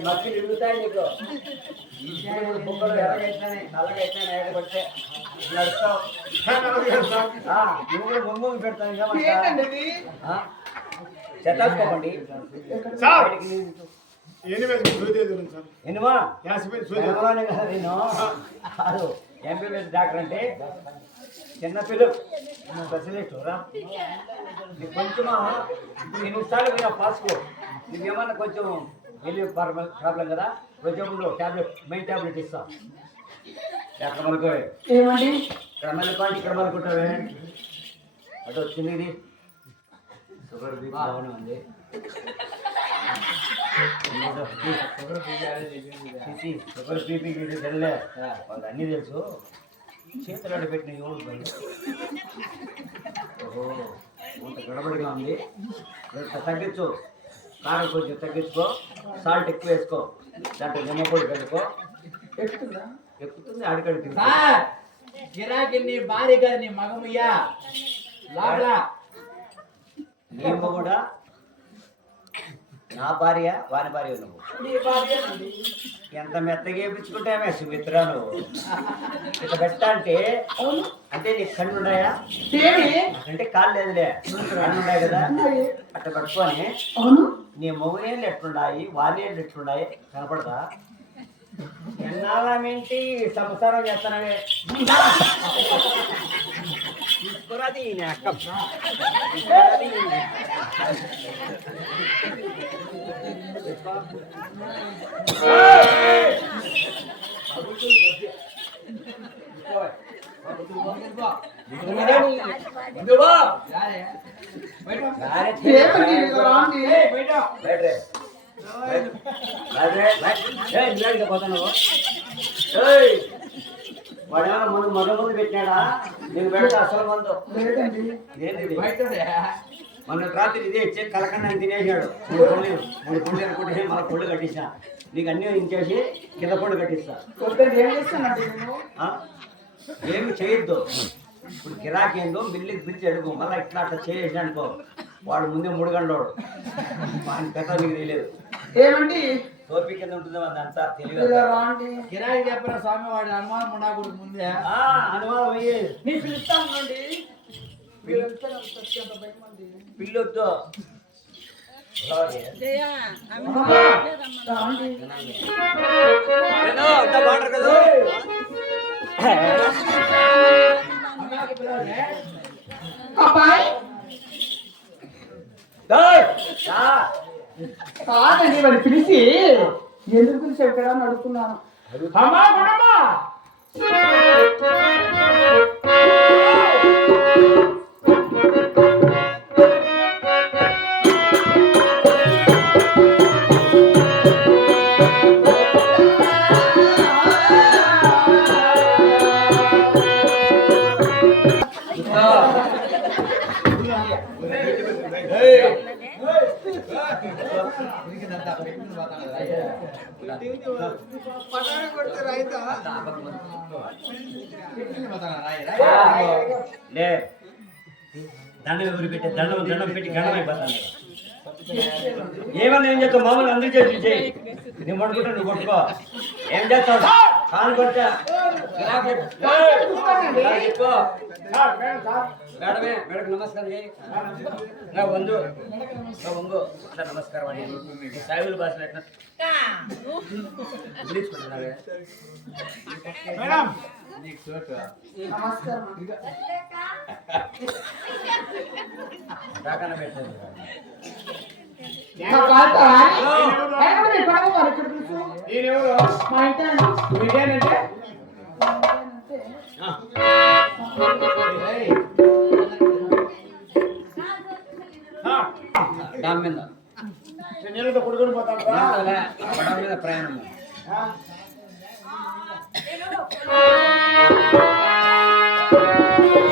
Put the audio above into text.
మక్కలు ఇరుగుతాయి నీకు బుక్కలు నడుస్తావు నువ్వు కూడా బొమ్మ పెడతాను సార్. ఎనిమిది ఎనుమా యాసిపోయి నేను ఎంబీబీఎస్ డాక్టర్ అంటే? చిన్నపిల్లలు స్పెషలిస్ట్ రా. నీకు ఎనిమిది సార్లు పోయినా పాసుకో. నీకేమన్నా కొంచెం వెళ్ళి ప్రాబ్లం కదా? కొంచెం టాబ్లెట్ మెయిన్ టాబ్లెట్ ఇస్తా. ఎక్కడ మలుకో ఏమండి? ఇక్కడ మలుకుంటావే అటు వచ్చింది ఇది. షుగర్ బాగానే ఉంది. తీసి, బీపీ గిడి తెల్లే వాళ్ళకి అన్నీ తెలుసు చేతులాడ పెట్టిన ఎవడు భయం ఓహో అంత గడబడిగా ఉంది తగ్గించు కారం కొంచెం తగ్గించుకో సాల్ట్ ఎక్కువ వేసుకో దాంట్లో నిమ్మపొడి కలుపుకో ఎక్కుతుందా ఎక్కుతుంది అడిగడి తింటా సార్ గిరాకీ నీ భార్య కదా నీ మగమయ్యా. లోపల. నీవు కూడా నా భార్య వాని భార్య ఎంత మెత్తగా వేయించుకుంటామే సుమిత్ర నువ్వు ఇట్లా పెట్టా అంటే అంటే నీకు కళ్ళు ఉన్నాయా? అంటే కాళ్ళు లేదులే. కళ్ళు ఉన్నాయి కదా. అట్లా పట్టుకొని నీ మొగునేళ్ళు ఎట్లున్నాయి? వానేళ్ళు ఎట్లున్నాయి? కనపడదా? ఎన్నాళ్ళమేంటి సంసారం చేస్తానవే తీసుకురాది అక్క. తీసుకురాది నీ యారే? బయట వా. ఏమండి ఇలా రాండి ఏయ్, బయట వా. బయటరే. బయటరే. బయటరే. ఏయ్, నిలబడికి పోతున్నావు? ఏయ్, వాడేమన్నా ముందు మగ ముందు పెట్టినాడా నీకు పెడతా అసలు మందు? బయట. మొన్న రాత్రి ఇదే ఇచ్చే కలకన్నా తినేసాడు మూడు పళ్ళు మూడు పళ్ళు అనుకుంటే మళ్ళీ పళ్ళు కట్టించా నీకు అన్నీ ఇంచేసి కింద పళ్ళు కట్టిస్తా? ఏమి చేయొద్దు. ఇప్పుడు గిరాకీ ఏందో బిల్లుకి పిలిచి అడుగు. మళ్ళీ ఇట్లా అట్లా చేసేసి అనుకో వాడు ముందే ముడుగండోడు వాని కథ నీకు తెలియదు. ఏమండి? టోపీ కింద ఉంటుంది అదంతా తెలియదు. రాండి. గిరాకీ చెప్పిన స్వామి వాడి అనుమానం ఉండకూడదు ముందే. ఆ, అనుమానం అయ్యే నీ పిలుస్తానండి మీరు పిల్లొద్దు. బాగుంటారు కదా. అబ్బాయి. కాదండి మరి పిలిచి ఎందుకు పిలిచి ఎక్కడ అని అడుగుతున్నాను. అమ్మా గుణమ్మా దండం ఎవరు పెట్టే దండం దండం పెట్టి గండం అయిపోతాను ఏమన్నా ఏం చేస్తావు మామూలు అందరి చేసి చేయి నేను పడుకుంటా నువ్వు కొట్టుకో ఏం చేస్తావు కాను కొట్టా చెప్పుకో మేడమే మేడకు నమస్కారం చేయి. నా వందు నా వంగు అట్లా నమస్కారం అని. సాయిబుల్ భాషలో ఎట్లా? మేడం. పెట్టాను నా కాదు మీకేనంటే మీద. పడవ మీద ప్రయాణం.